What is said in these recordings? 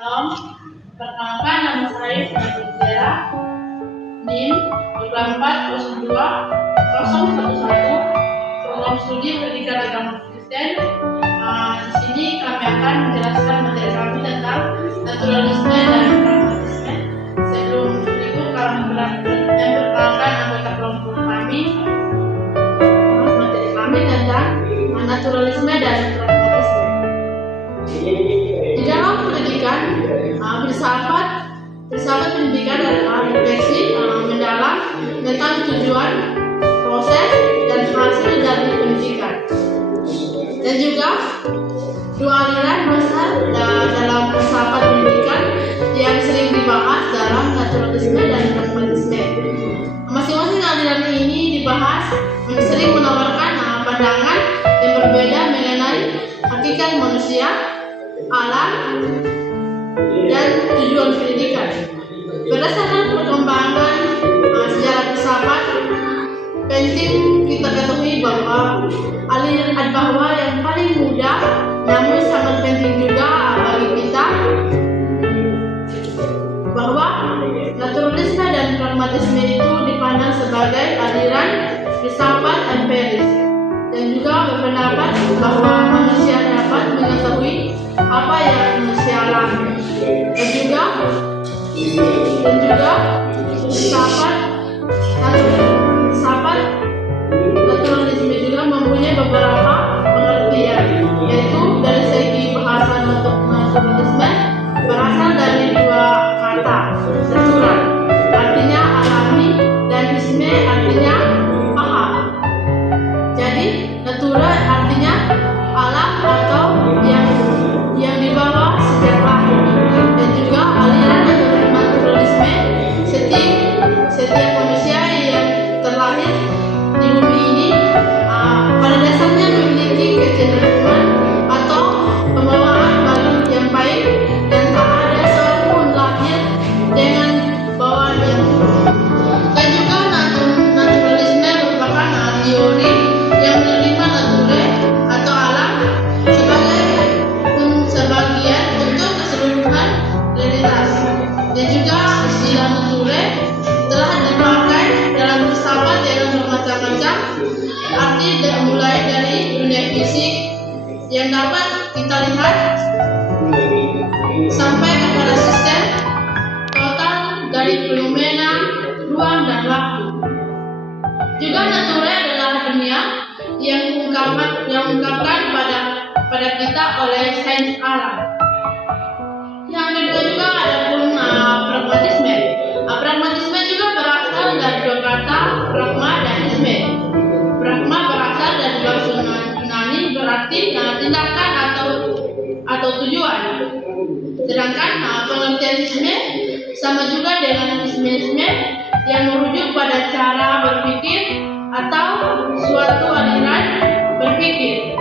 Salam, perkenalkan nama saya Fitri Zera, NIM 24011, program studi pendidikan agama Kristen. Di sini kami akan menjelaskan materi kami tentang naturalisme dan pragmatisme. Sebelum itu kami memperkenalkan anggota kelompok kami, materi kami tentang naturalisme dan pragmatisme. Di dalam pendidikan, filsafat pendidikan adalah refleksi mendalam tentang tujuan, proses, dan hasil dari pendidikan. Dan juga dua aliran besar dalam filsafat pendidikan yang sering dibahas dalam naturalisme dan pragmatisme. Masing-masing aliran ini dibahas sering menawarkan pandangan yang berbeda mengenai hakikat manusia, alam, dan tujuan pendidikan. Berdasarkan perkembangan sejarah filsafat, penting kita ketahui bahwa yang paling mudah namun sangat penting juga bagi kita bahwa naturalisme dan pragmatisme itu dipandang sebagai aliran filsafat empiris dan juga berpendapat bahwa manusia dapat mengetahui apa yang manusia alami. Dan juga filsafat naturalisme juga mempunyai beberapa pengertian, yaitu dari segi bahasa naturalisme berasal dari dua kata, natura artinya alami dan isme artinya paham. Jadi natura artinya alam atau yang dibawa sejak lahir. Dan juga aliran naturalisme, setiap manusia yang terlahir di bumi ini pada dasarnya memiliki kecenderungan atau pembawaan yang baik, dan tak ada seorang pun lahir dengan bawaan yang buruk. Dan juga naturalisme merupakan teori yang menerima nature atau alam sebagian untuk keseluruhan realitas. Dan juga istilah nature telah dipakai dalam filsafat dengan bermacam-macam arti, mulai dari dunia fisik yang dapat kita lihat sampai kepada sistem total dari fenomena ruang dan waktu. Juga nature adalah dunia yang diungkapkan pada kita oleh sains alam. Yang kedua juga ada pun pragmatisme. Pragmatisme juga berasal dari dua kata pragma dan isme. Pragma berasal dari bahasa Yunani, berarti tindakan atau tujuan. Sedangkan pengertian isme sama juga dengan isme yang merujuk pada cara berpikir atau suatu aliran berpikir.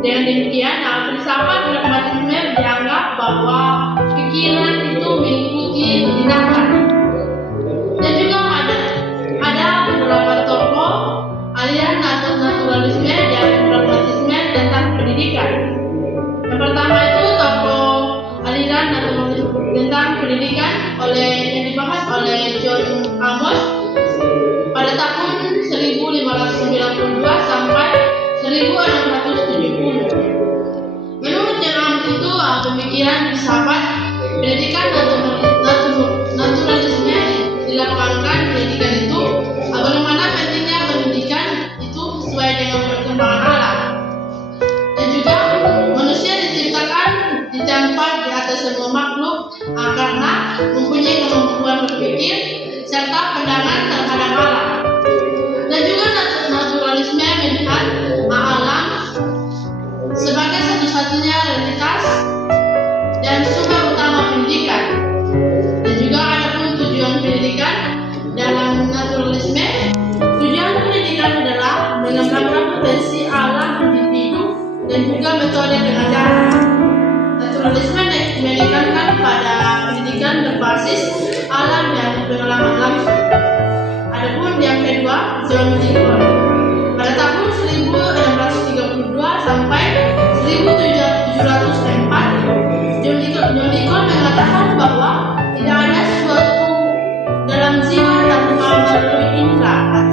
Dengan demikian, filsafat pragmatisme dianggap bahwa pikiran itu mengikuti tindakan. Dan juga ada beberapa tokoh aliran naturalisme dan pragmatisme tentang pendidikan. Yang pertama itu tokoh aliran naturalisme tentang pendidikan yang dibahas oleh John Amos pada tahun 1592 sampai 1670. Menurut John Amos itu pemikiran filsafat pendidikan naturalisme dilapangkan pendidikan itu bagaimana pentingnya pendidikan itu sesuai dengan perkembangan alam. Dan juga manusia diciptakan ditempat di atas semua makhluk karena mempunyai kemampuan berpikir serta pandangan terhadap alam. Dan juga naturalisme melihat alam sebagai satu-satunya realitas dan sumber utama pendidikan. Dan juga ada pun tujuan pendidikan dalam naturalisme. Tujuan pendidikan adalah mengembangkan potensi alam individu dan juga metode pengajaran. Naturalisme menekankan pada pendidikan berbasis alam dan pengalaman langsung. Adapun yang kedua, John Deacon pada tahun 1632 sampai 1704, John Deacon Nikon mengatakan bahwa tidak ada sesuatu dalam jiwa tanpa melalui indera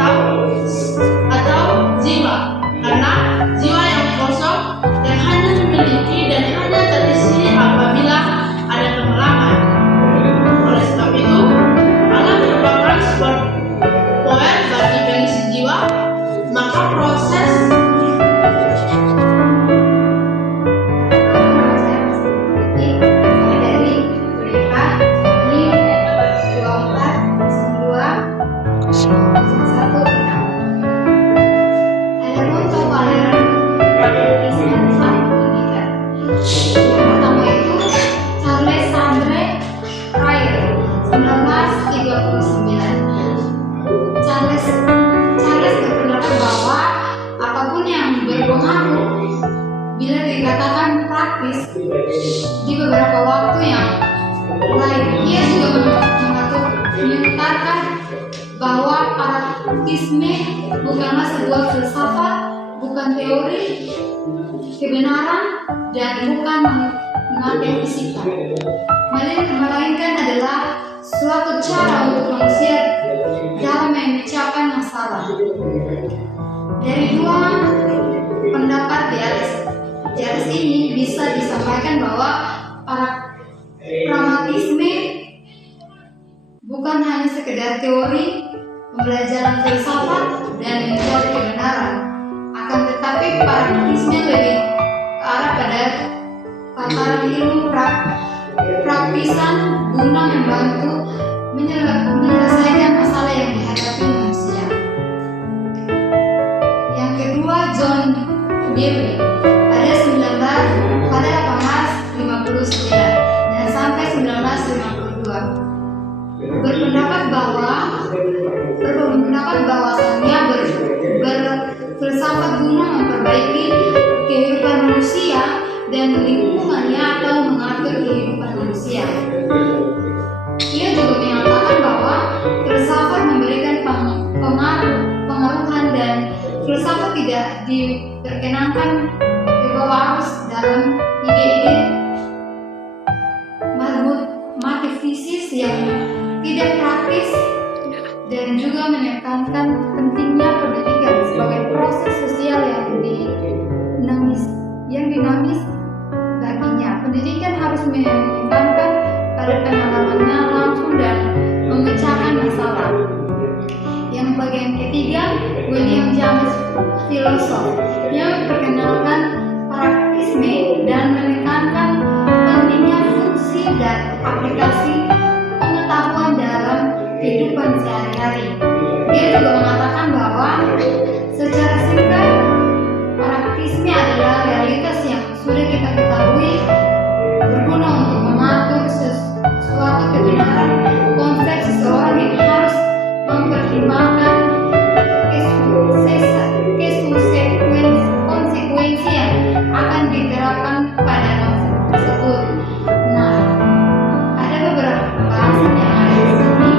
atau jiwa, karena jiwa yang kosong yang hanya memiliki dan hanya terisi apabila ada pengalaman. Oleh sebab itu, Allah merupakan sebuah power bagi pengisi jiwa, maka proses Charles berpendapat bahwa apapun yang berpengaruh bila dikatakan praktis di beberapa waktu yang lain. Ia juga mengutarakan bahwa praktisme bukanlah sebuah filsafat, bukan teori kebenaran, dan bukan metafisika, melainkan adalah suatu cara untuk manusia dalam memecahkan masalah. Dari dua pendapat di atas ini bisa disampaikan bahwa pragmatisme bukan hanya sekedar teori pembelajaran filsafat dan mencari kebenaran, akan tetapi pragmatisme lebih ke arah pada tataran ilmu praktisan guna membantu menyelesaikan masalah yang dihadapi manusia. Yang kedua, John Dewey pada 1859 dan sampai 1952 berpendapat bahwasannya berfilsafat guna memperbaiki kehidupan manusia dan lingkungannya atau mengatur kehidupan manusia. Ia juga menyatakan bahwa filsafat memberikan pengaruhan dan filsafat tidak diperkenankan terbawa arus dalam ide-ide metafisis yang tidak praktis, dan juga menekankan pentingnya pendidikan sebagai proses sosial yang dinamis baginya. Pendidikan harus menekankan pada pengalamannya langsung dan memecahkan masalah. Yang bagian ketiga, William James, filosof, yang memperkenalkan praktisme dan menekankan pentingnya fungsi dan aplikasi pengetahuan dalam kehidupan sehari-hari. Dia juga mengatakan bahwa secara singkat, praktisme adalah realitas yang sudah kita ketahui berguna untuk mengatur suatu kebenaran konsep seseorang yang harus mempertimbangkan konsekuensi yang akan diterapkan pada konsep tersebut. Nah, ada beberapa pembahasan yang ada di sini.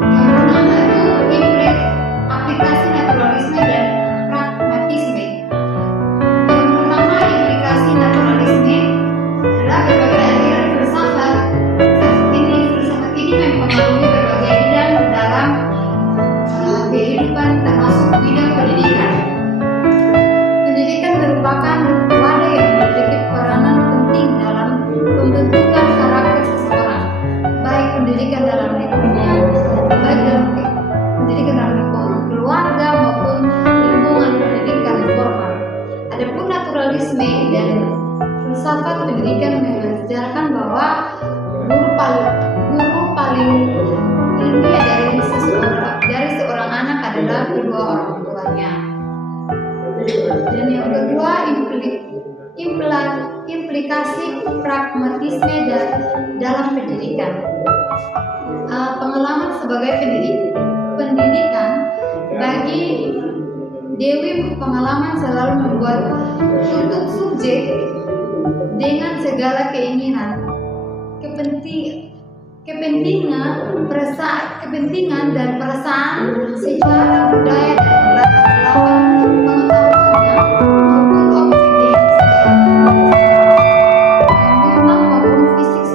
Yang pertama itu aplikasi naturalisme dan pragmatisme. Yang pertama, implikasi naturalisme adalah berbagai aliran filsafat. Filsafat ini mempengaruhi berbagai bidang dalam kehidupan, termasuk bidang pendidikan. Pendidikan merupakan wadah yang memiliki peranan penting dalam pembentukan karakter seseorang, baik pendidikan dalam lingkungan keluarga maupun lingkungan pendidikan formal. Adapun naturalisme dan filsafat pendidikan mengajarkan bahwa guru paling ilmiah dari seorang anak adalah kedua orang tuanya. Dan yang kedua, implikasi pragmatisme dalam pendidikan. Pengalaman sebagai pendidikan bagi Dewi, pengalaman selalu membuat tutup subjek dengan segala keinginan, kepentingan dan perasaan secara budaya dan lawan pengetahuannya maupun objek maupun fisik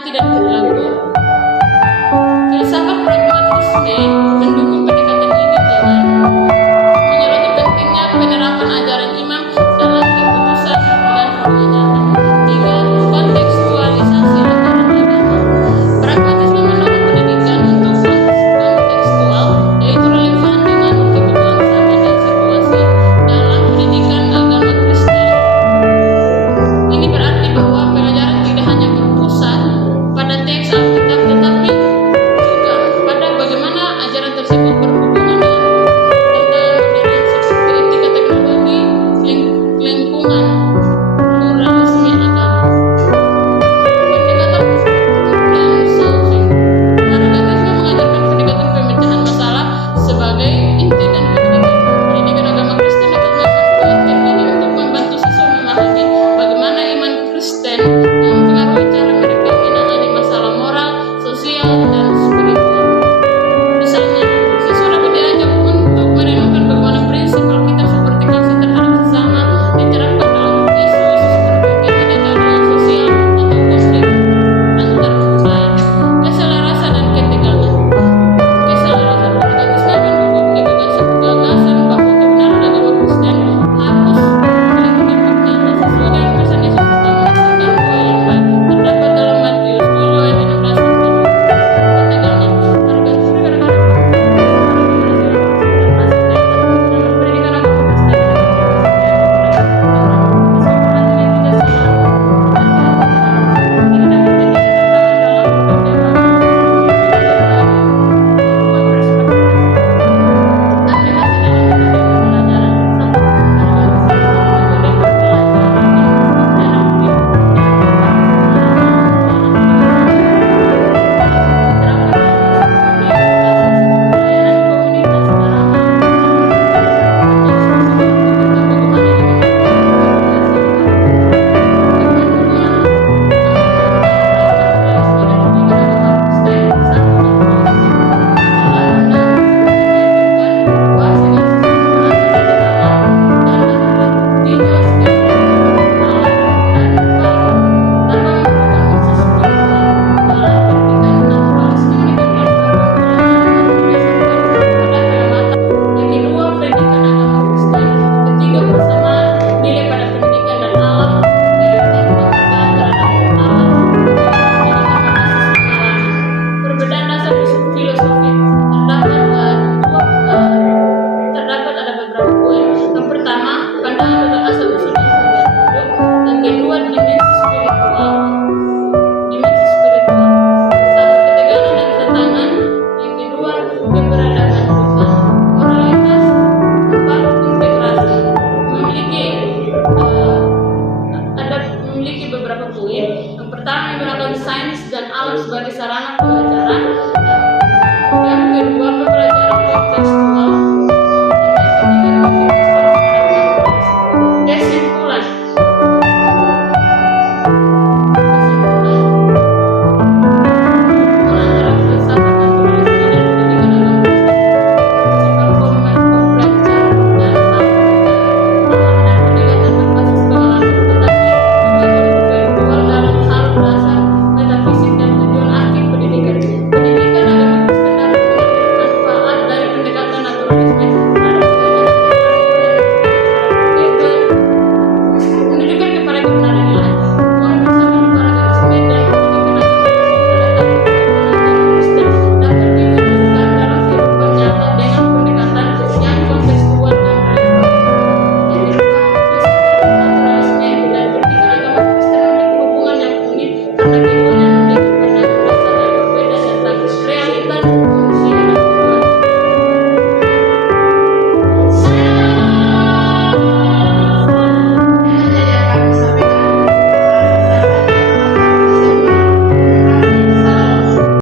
hati dan perilaku.